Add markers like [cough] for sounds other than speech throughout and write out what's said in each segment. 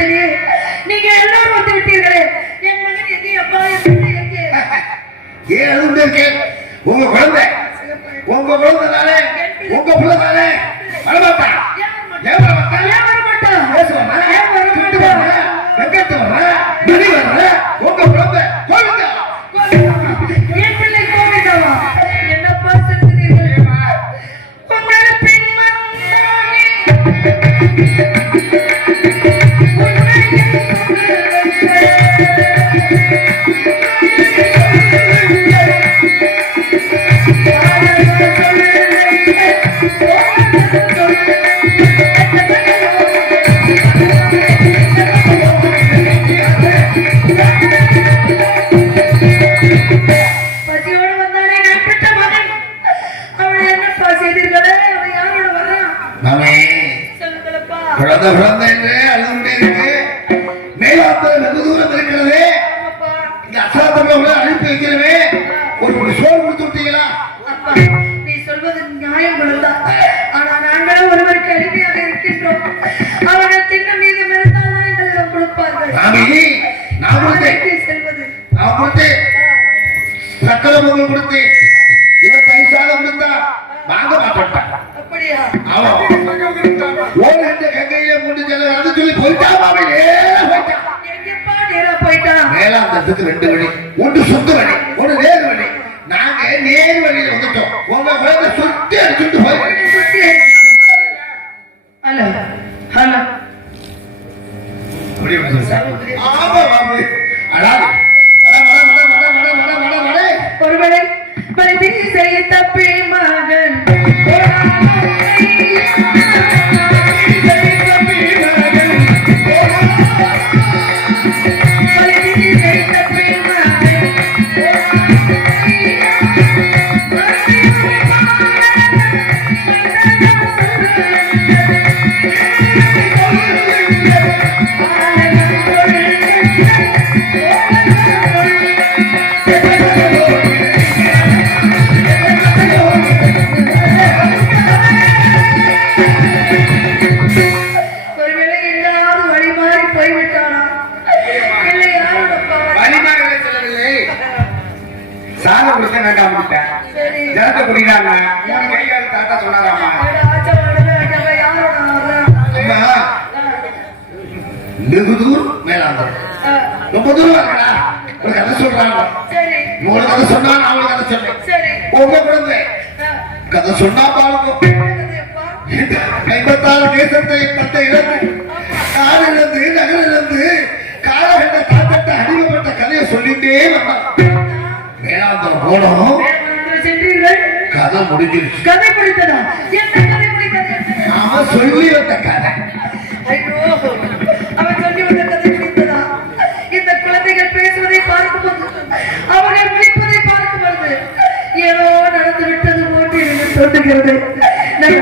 விட்டு நீங்க எல்லாரும் வந்து விட்டீர்களே. என் மகன் எங்கே அப்பா? எங்கே? [laughs] ஏன் அது இருக்கேன் உங்க குழந்தை. உங்க குழந்தைனாலே Bernal வேண்டாம் ஜலத்தை குடிக்கிறாங்க கையால் தாத்தா சொன்னாராமா ரொம்ப தூரம் வரடா ஒரு கதை சொல்றாங்க. உங்களுக்கு கதை சொன்னா நான் உங்களுக்கு கதை சொன்னேன் குழந்தை. கதை சொன்னா பாருங்க ஐம்பத்தாறு தேசத்தை தத்தை இழந்து காடு இழந்து நகர் இழந்து காலகட்ட காத்தட்ட அடிமைப்பட்ட கதையை சொல்லிட்டே வரலாம் வேளாந்தரம் போனோம். கதை முடிக்கிறது கதை முடித்ததா நான் சொல்லி வந்த கதை. ஐயோ அவன் சொல்லி வந்த கதை முடித்ததா இந்த குழந்தைகள் பேசுவதை பார்க்கும்போது அவர்கள் விழிப்பதை பார்க்கும்போது ஏதோ நடந்து விட்டது போன்று எனக்கு தோன்றுகிறது. நான்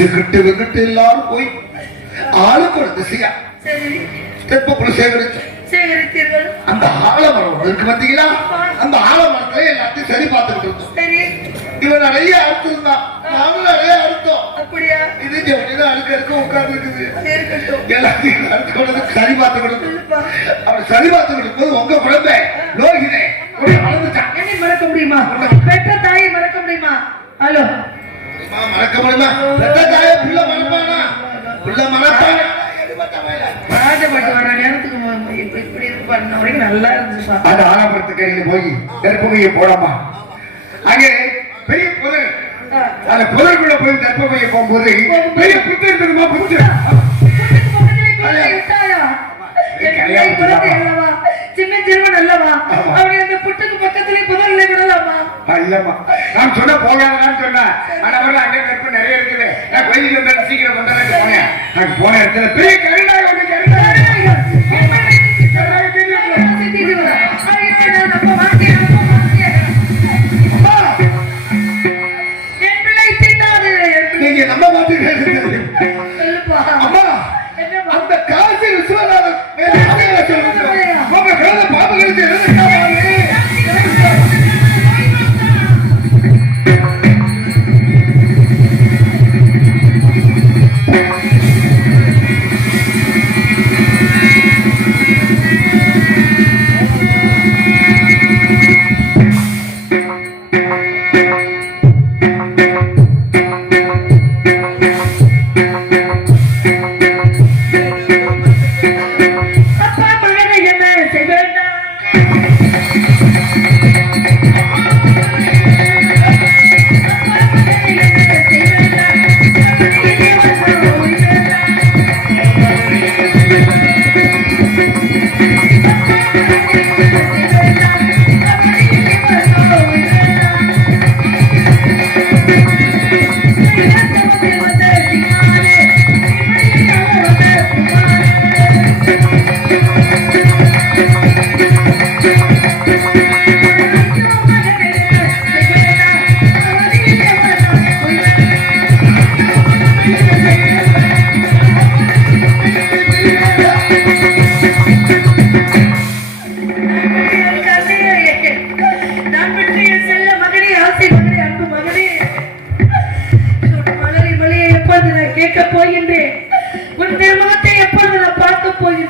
தேசிக்கிட்டு விக்கிட்டு எல்லாரும் போய் ஆளுக்கு ஒரு திசையா? சரி. தெப்பக்குள்ள சேகரிச்சு. அந்த ஆலமரம் இருக்கு பாத்தீங்களா அந்த ஆலமரத்துல எல்லாத்தையும் சரி பார்த்துக்கிட்டு இருந்தோம். சரி. இவன் நிறைய அறுத்திருந்தான் நாங்களும் நிறைய அறுத்தோம். அப்படியா? இது ஜவுளியில அழுக்க இருக்க உட்கார்ந்து இருக்குது. எல்லாத்தையும் அறுத்து சரி பார்த்துக்கிட்டு சொல்லுப்பா. அவன் சரி பார்த்துக்கிட்டு போது உங்க குழந்தை என்னை மறக்க முடியுமா? பெற்ற தாயை மறக்க முடியுமா? ஹலோ. மறக்க முடியுமா தாயை புள்ள மறப்பானா? புள்ள மறப்பானா? ராஜபாட்டு வர நேரத்துக்கு இப்படி பண்ண வரைக்கும் நல்லா இருந்துச்சுப்பா அந்த ஆலமரத்துக்கு அடியில போய் கற்பகையை போடாமா? அங்கே பெரிய புதர். அந்த புதருக்குள்ள போய் கற்பகையை போகும்போது பெரிய புத்து இருக்குமா புத்து கல்யாணம்? சின்ன சிறுவன் அல்லவா. அவனை அந்த புட்டுக்கு பக்கத்திலே புதரிலே விடலாமா? இல்லம்மா நான் சொன்ன போகாதான்னு சொன்னேன். ஆனா வரல அங்கே கற்பு நிறைய இருக்குது. நான் கோயிலுக்கு வந்தேன் சீக்கிரம் வந்தேன் போனேன். நான் போன இடத்துல பெரிய கருணாக வந்து கருணாக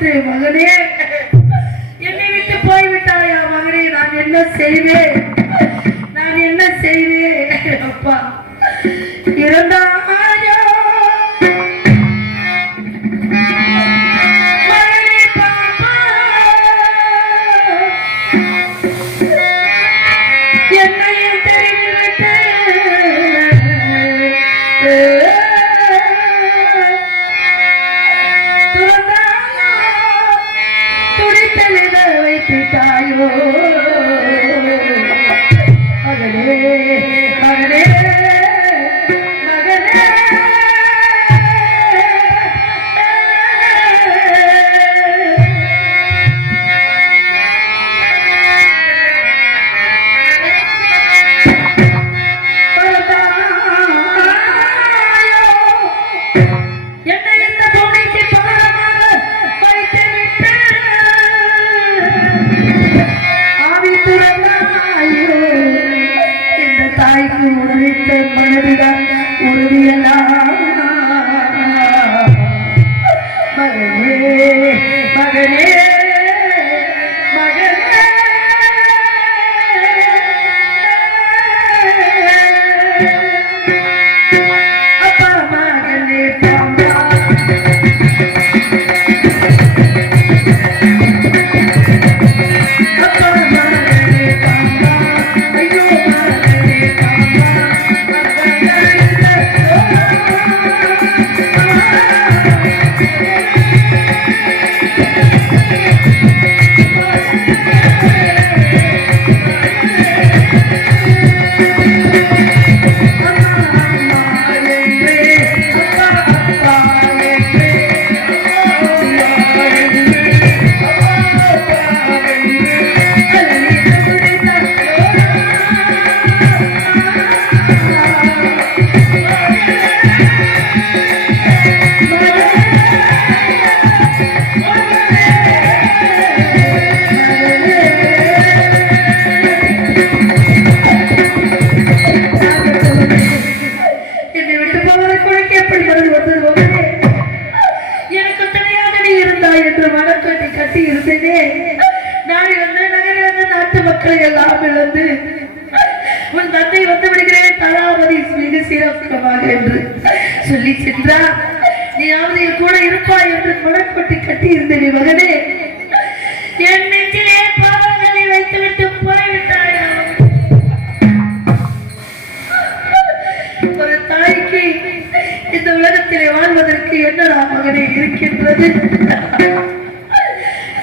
பார்க்க போகின்றேன் மகனே என்ற மனக்கட்டை கட்டி இருந்தேனே. நாளை வந்து நகரில் வந்து நாட்டு மக்களை எல்லாம் இழந்து உன் தந்தை வந்து விடுகிறேன் தலாவதி மிக சிறப்பாக என்று சொல்லி சென்றார். நீ என் கூட இருப்பாய் என்று முடக்கொட்டி கட்டி இருந்தேனே மகனே. உலகத்திலே வாழ்வதற்கு என்னடா மகனே இருக்கின்றது?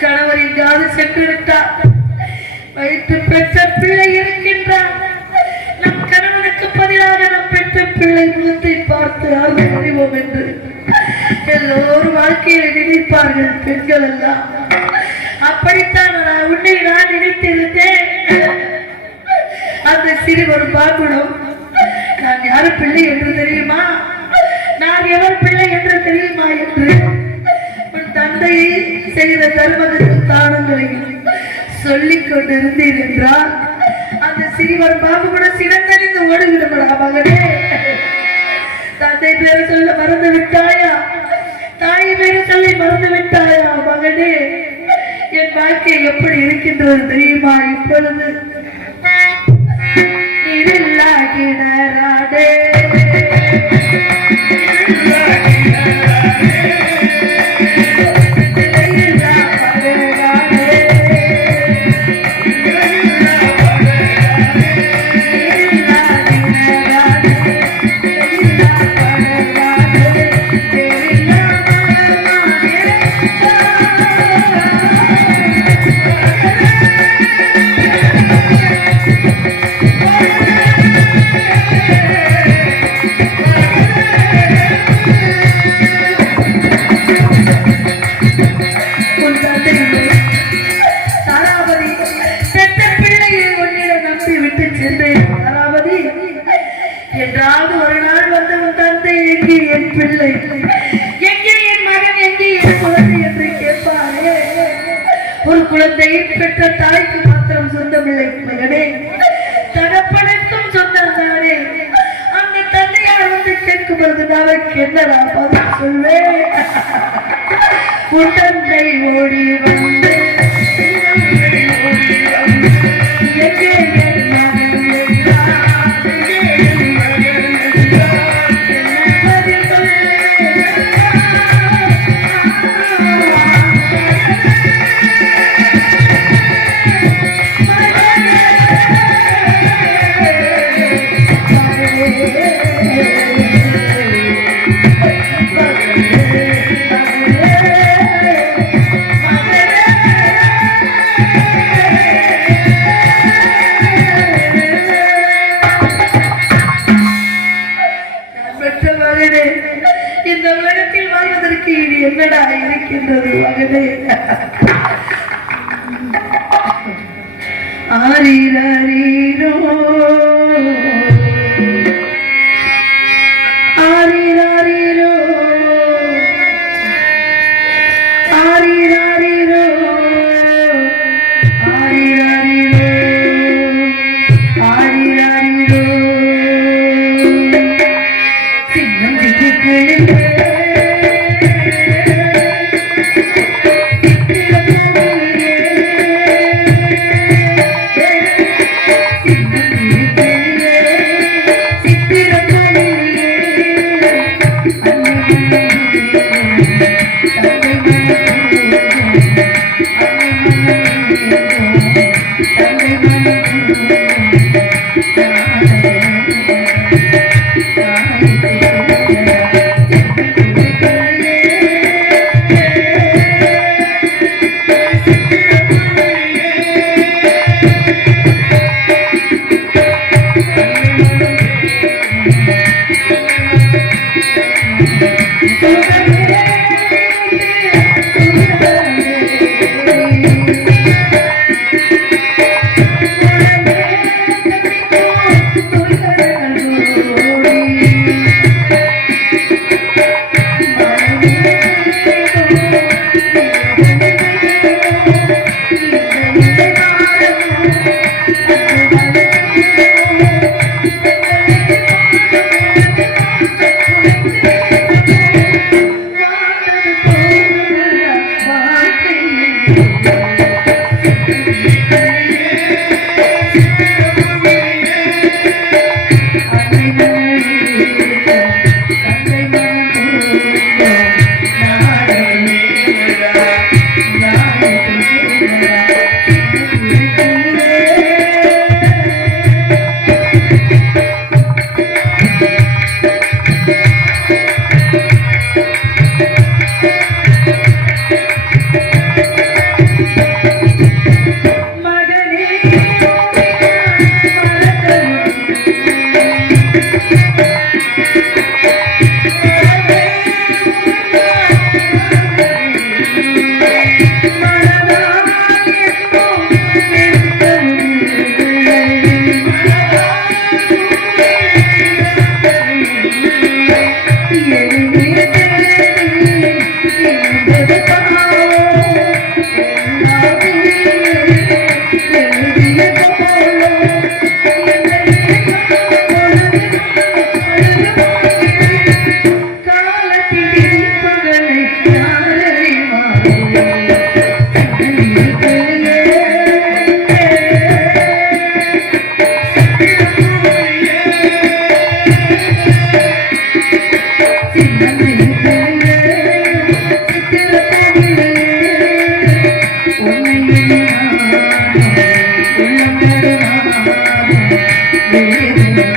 கணவர் எங்காவது சென்று விட்டார் வயிற்று பெற்ற பிள்ளை இருக்கின்றார். நம் கணவனுக்கு பதிலாக நம் பெற்ற பிள்ளை முகத்தை பார்த்து ஆர்வம் அறிவோம் என்று எல்லோரும் வாழ்க்கையில நினைப்பார்கள் பெண்கள் எல்லாம். அப்படித்தான் நான் உன்னை நான் நினைத்திருந்தேன். அந்த சிறுவர் பார்க்கணும். நான் யாரு பிள்ளை என்று தெரியுமா? எவர் பிள்ளை என்று தெரியுமா என்று? உன் தந்தை செய்த தர்மத்தின் தானங்களை சொல்லிக் கொண்டிருந்தேன் என்றால் அந்த சிறுவர் பாபு கூட சிறந்தறிந்து ஓடிவிடுமடா மகனே? தந்தை பேரை சொல்ல மறந்து விட்டாயா? தாய் பேரை சொல்லி மறந்து விட்டாயா மகனே? என் வாழ்க்கை எப்படி இருக்கின்றது தெரியுமா இப்பொழுது? நீரில்லா Yeah. கேட்கும் பொழுது நாளைக்கு என்னடா பதில் சொல்வேன் குட்டந்தை ஓடி வந்தேன் ஆரீரோ Thank [laughs] you. Amen. அப்பா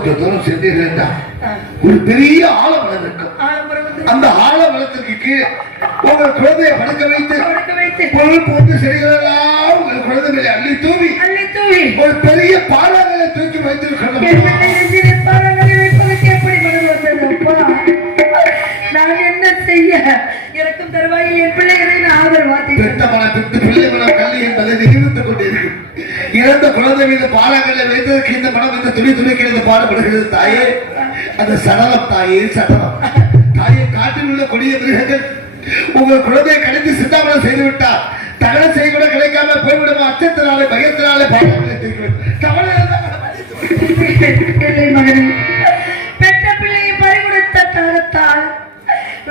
கொஞ்சம் தூரம் என்றால் ஒரு பெரிய இருக்கும் ஆலமரம் வந்து? அந்த ஆழமலத்திற்கு கீழே உங்கள் குழந்தையை படுக்க வைத்து பொருள் போட்டு செடிகள் எல்லாம் உங்கள் குழந்தைகளை அள்ளி தூவி அள்ளி தூவி. ஒரு பெரிய பாலாங்களை தூக்கி அப்பா நான் என்ன செய்ய? இறக்கும் தருவாயில் என் பிள்ளைகளை நான் ஆதரவாத்தி பெத்த மனம் பெற்று இறந்த குழந்தை மீது பாலாங்களை வைத்ததற்கு இந்த மனம் இந்த துணி துணிக்கிறது பாடுபடுகிறது. தாயே அந்த சடலம் தாயே சடலம். தாயே காட்டில் உள்ள கொடிய மிருகங்கள் உங்கள் குழந்தையை கடித்து சித்தாமலம் செய்து விட்டார் தகன செய்ய கூட கிடைக்காம போய்விடும். அச்சத்தினாலே பயத்தினாலே பாலாங்களை பெற்ற பிள்ளையை பறிகொடுத்த தாகத்தால்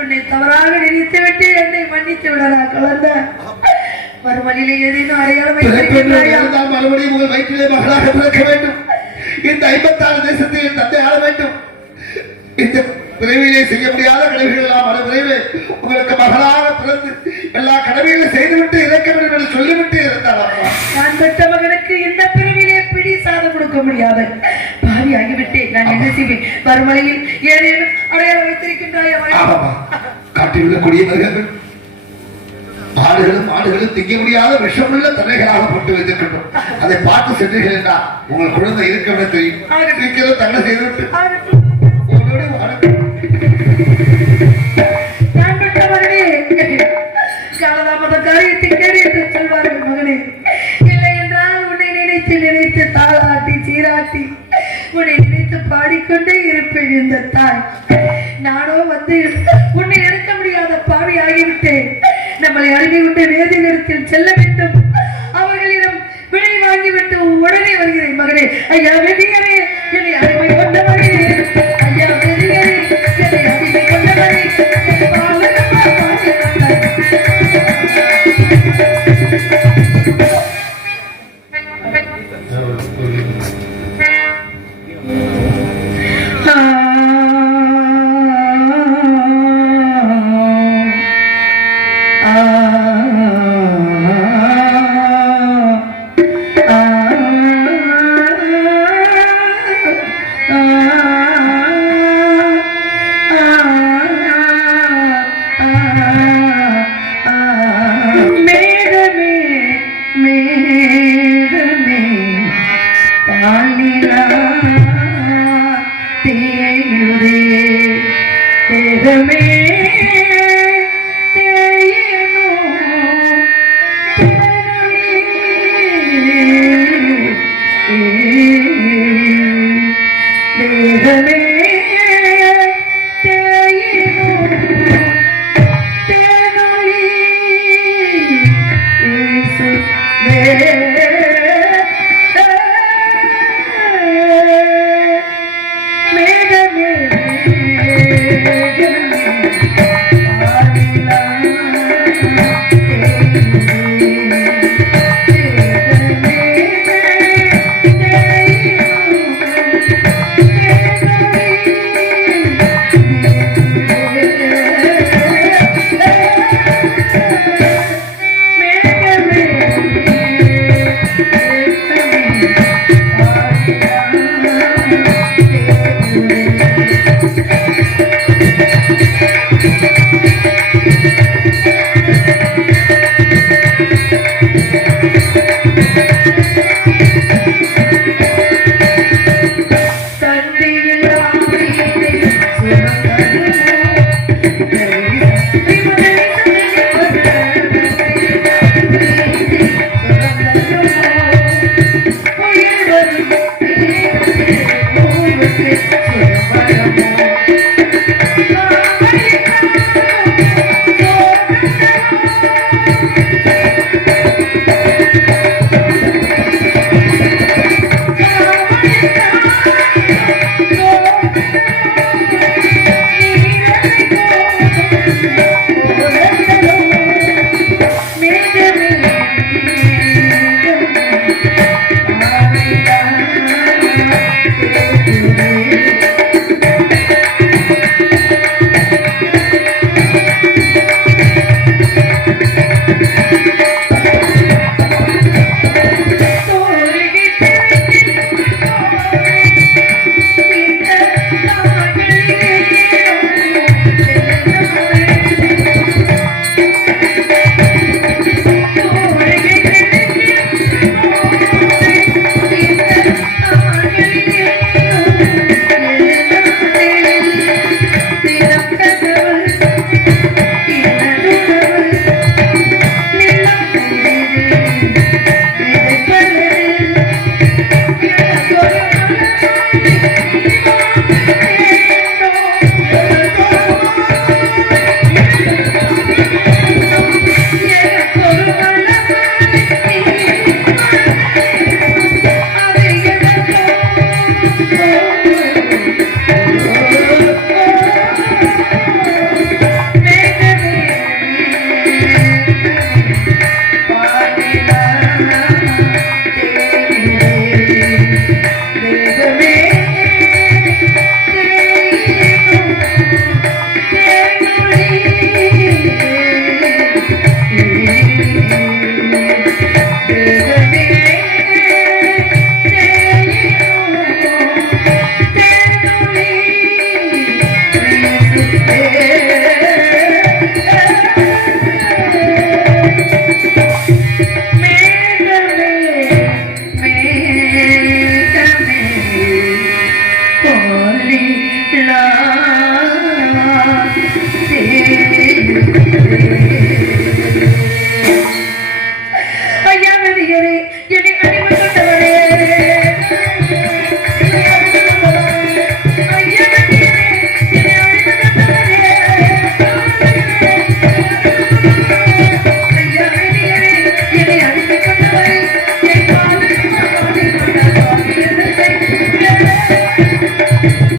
உன்னை தவறாக நினைத்து விட்டு என்னை மன்னித்து விடலாம் குழந்தை. மறுமொழியிலே ஏதேனும் அடையாளம் மறுபடியும் உங்கள் வயிற்றிலே மகளாக பிறக்க வேண்டும். இந்த ஐம்பத்தாறு தேசத்தை என் தந்தை ஆள வேண்டும். இந்த விரைவிலே செய்ய முடியாத கடமைகள் எல்லாம் மறு விரைவில் உங்களுக்கு மகளாக பிறந்து எல்லா கடமைகளையும் செய்துவிட்டு இறக்க வேண்டும் என்று சொல்லிவிட்டு இருந்தார் அம்மா நான் பெற்ற மகனுக்கு இந்த பிரிவிலே பிடி சாதம் கொடுக்க முடியாது. பாவி ஆகிவிட்டேன் நான் என்ன செய்வேன்? மறுமலையில் ஏதேனும் அடையாளம் வைத்திருக்கின்றாயா? காட்டில் உள்ள கொடிய ஆடுகளும் ஆடுகளும் திங்க முடியாத விஷமுள்ள தன்மைகளாக போட்டு வைத்திருக்கின்றோம். அதை பார்த்து சென்றீர்கள் என்றால் உங்கள் குழந்தை இருக்க விட தெரியும் சீக்கிரம் தங்களை செய்துவிட்டு. ஆகட்டும். உங்களோடு வாருங்கள். இல்லை என்றால் உன்னை நினைத்து நினைத்து தாளாட்டி சீராட்டி உன்னை நினைத்து பாடிக்கொண்டே இருப்பேன் இந்த தாய். நானோ வந்து உன்னை எடுக்க முடியாத பாவி ஆகிவிட்டேன் நம்மளை அருகே கொண்டு வேதியிடத்தில் செல்ல வேண்டும். அவர்களிடம் விடை வாங்கிவிட்டு உடனே வருகிறேன் மகனே ஐயா வெதியரே என்னை அருமை